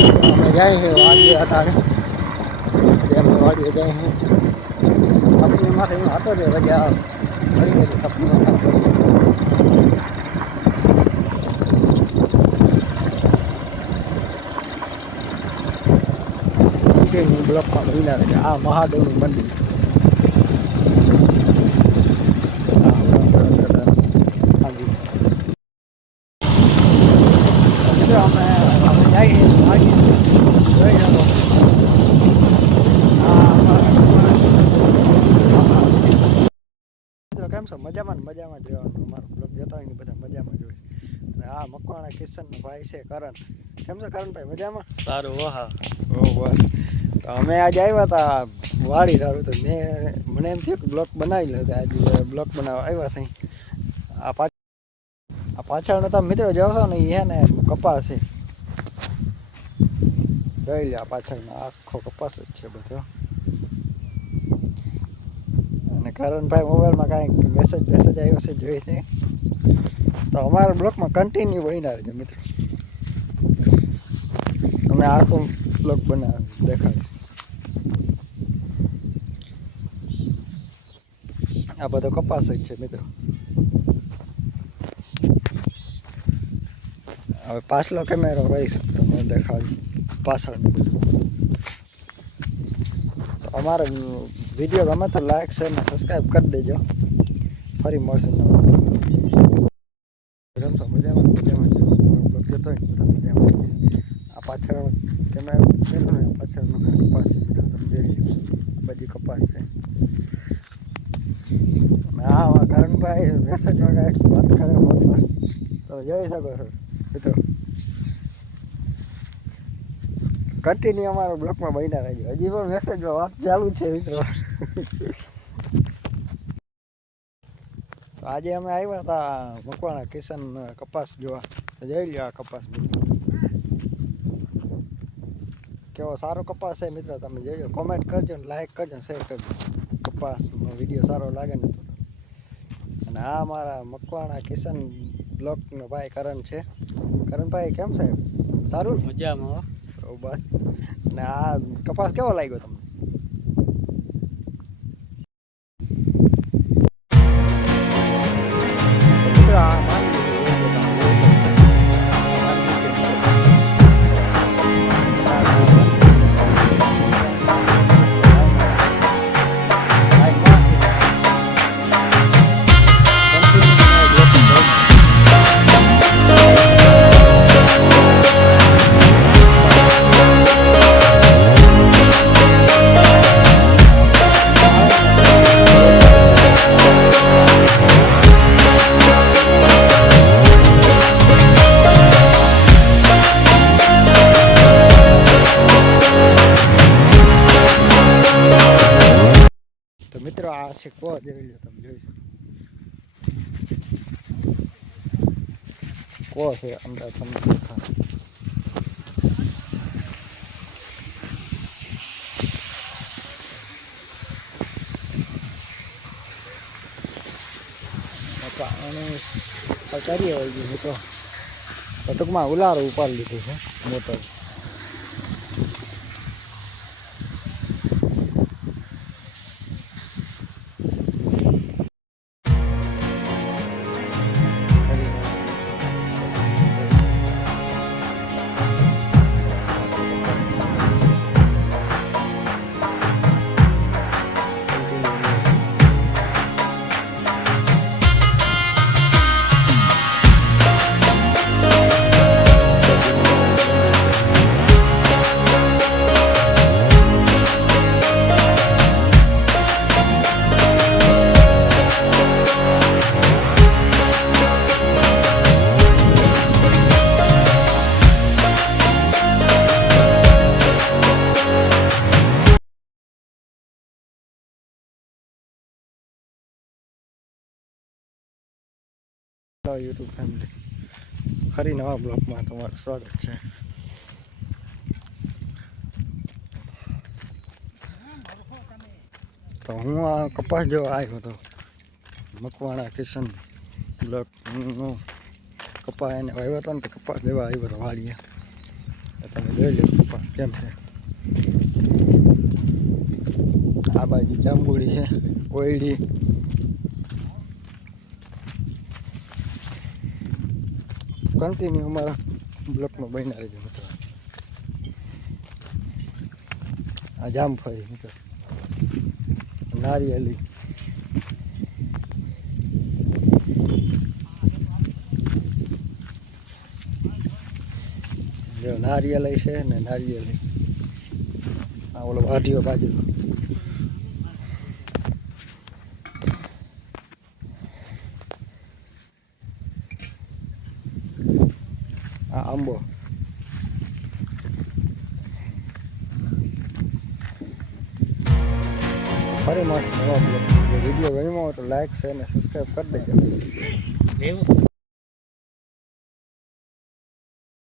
અમે જાય છે વાડીએ અટાણે અમે વાડીએ જાય છે આપણી માથે એમાં હતો ને રજા મળી ગઈ આપણી બ્લોકમાં બન્યા રહે આ મહાદેવનું મંદિર અમે જઈએ વાડીએ જોઈ શકો કેમ છો મજામાં ને મજામાં જ રહેવાનું અમારો બ્લોગ જોતા હોય ને બધા મજામાં જ હોય અને આ મકવાણા કિશનનો ભાઈ છે કરણ કેમ છે કરણભાઈ મજામાં સારું વાહ ઓ બસ તો અમે આજે આવ્યા હતા વાડી ધારું તો મને એમ થયું કે બ્લોક બનાવી લે આજે બ્લોક બનાવવા આવ્યા છે આ પાછળનો તમે મિત્રો જોશો ને એ ને કપાસ છે જોઈ લે આ પાછળનો આખો કપાસ જ છે બધો અને કરણભાઈ મોબાઈલમાં કાંઈક મેસેજ આવ્યો છે જોઈએ છે તો અમારા બ્લોકમાં કન્ટિન્યુ બન્યા રહેજો મિત્રો તમને આખો બ્લોક બનાવી દેખાડીશ આ બધો કપાસ જ છે મિત્રો હવે પાછલો કેમેરો કરીશું તમને દેખાડું પાછળનું બધું તો અમારો વિડીયો ગમે તો લાઈક શેર ને સબસ્ક્રાઈબ કરી દેજો ફરી મળશું રમતો મજામાં બ્લોગ જતો હોય બધા મજામાં આ પાછળ કેમેરો પેલો ને પાછળનો કપાસ છે મિત્રો તમે જોઈ લો બધી કપાસ છે હા કરણભાઈ મેસેજમાં કાંઈક વાત કરે ફોનમાં તો જોઈ શકો છો મિત્રો કન્ટિન્યુ અમારો બ્લોકમાં બન્યા રહેજો હજી પણ મેસેજમાં વાત ચાલુ છે મિત્રો આજે અમે આવ્યા હતા મકવાણા કિશન કપાસ જોવા જોઈ લ્યો આ કપાસ મિત્રો કેવો સારો કપાસ છે મિત્રો તમે જોજો કોમેન્ટ કરજો ને લાઈક કરજો ને શેર કરજો કપાસનો વિડીયો સારો લાગે ને તો અને આ મારા મકવાણા કિશન બ્લોકનો ભાઈ કરણ છે કરણભાઈ કેમ સાહેબ સારું મજામાં બસ અને આ કપાસ કેવો લાગ્યો તમને તો મિત્રો આ છે કો જોઈ લો તમે જોઈ શકો કો છે અંદર તમને કરીએ હોય ગયું મિત્રો તો ટૂંકમાં ઉલારો ઉપાડી લીધું છે મોટર યુટ્યુબ ફેમિલી ફરી નવા બ્લોગમાં તમારું સ્વાગત છે તો હું આ કપાસ જેવા આવ્યો હતો મકવાણા કિશન બ્લોકનો કપાસ એને વાવ્યો હતો ને તો કપાસ જેવા આવ્યો હતો વાડીએ તમે જોઈ લો કપાસ કેમ છે. આ બાજુ જાંબુડી છે, કોયડી, કન્ટિન્યુ અમારા બ્લોકમાં બન્યા રહેજો મિત્રો. આ જામફળી મિત્રો, નારિયેલી, જો નારિયેલી છે ને નારિયેલી. આ ઓલો વાઢીઓ બાજુ, આ આંબો. ફરી મસ્ત નવા બ્લોગ. વિડીયો ગમ્યો હોય તો લાઈક છે અને સબસ્ક્રાઈબ કરી દેજો.